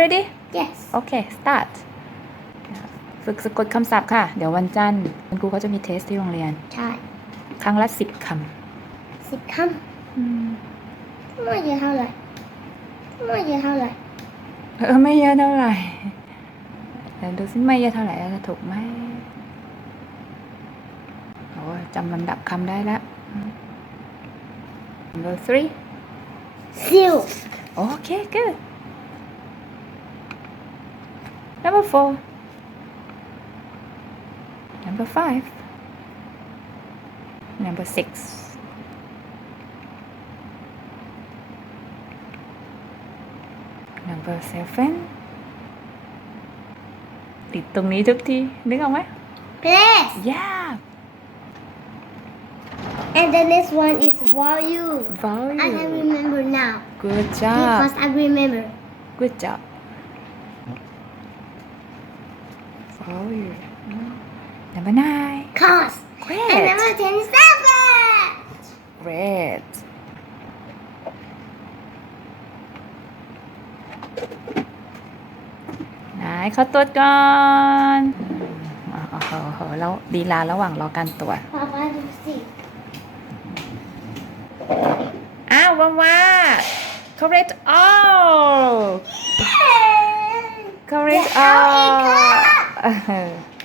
ready Yes. โอเค start ฝึกสะกดคำศัพท์ค่ะ เดี๋ยววันจันทร์คุณครูเขาจะมีเทสที่โรงเรียน ใช่ครั้งละสิบคสิบคำำไม่เยอะเท่าไหร่ไม่เยอะเท่าไหร่เออไม่เยอะเท่าไหร่แต่ดูสิไม่เยอะเท่าไหร่จะถูกไหมโอ้จำลำดับคำได้แล้ว number three ซิล okay good number four number five number six number seven ติดตรงนี้ทุกทีนึกออกไหม place yeah and the next one is value I can value remember now good job because I remember good job value number nine cost Great. and number ten is seven red ไหนเขาตรวจก่อนอ๋อโอ้โหโหแล้วดีลาระหว่างรอการตรวจ Papa do see อ้าวว่าว่า correct all correct Yeah, I'll eat all that. เออ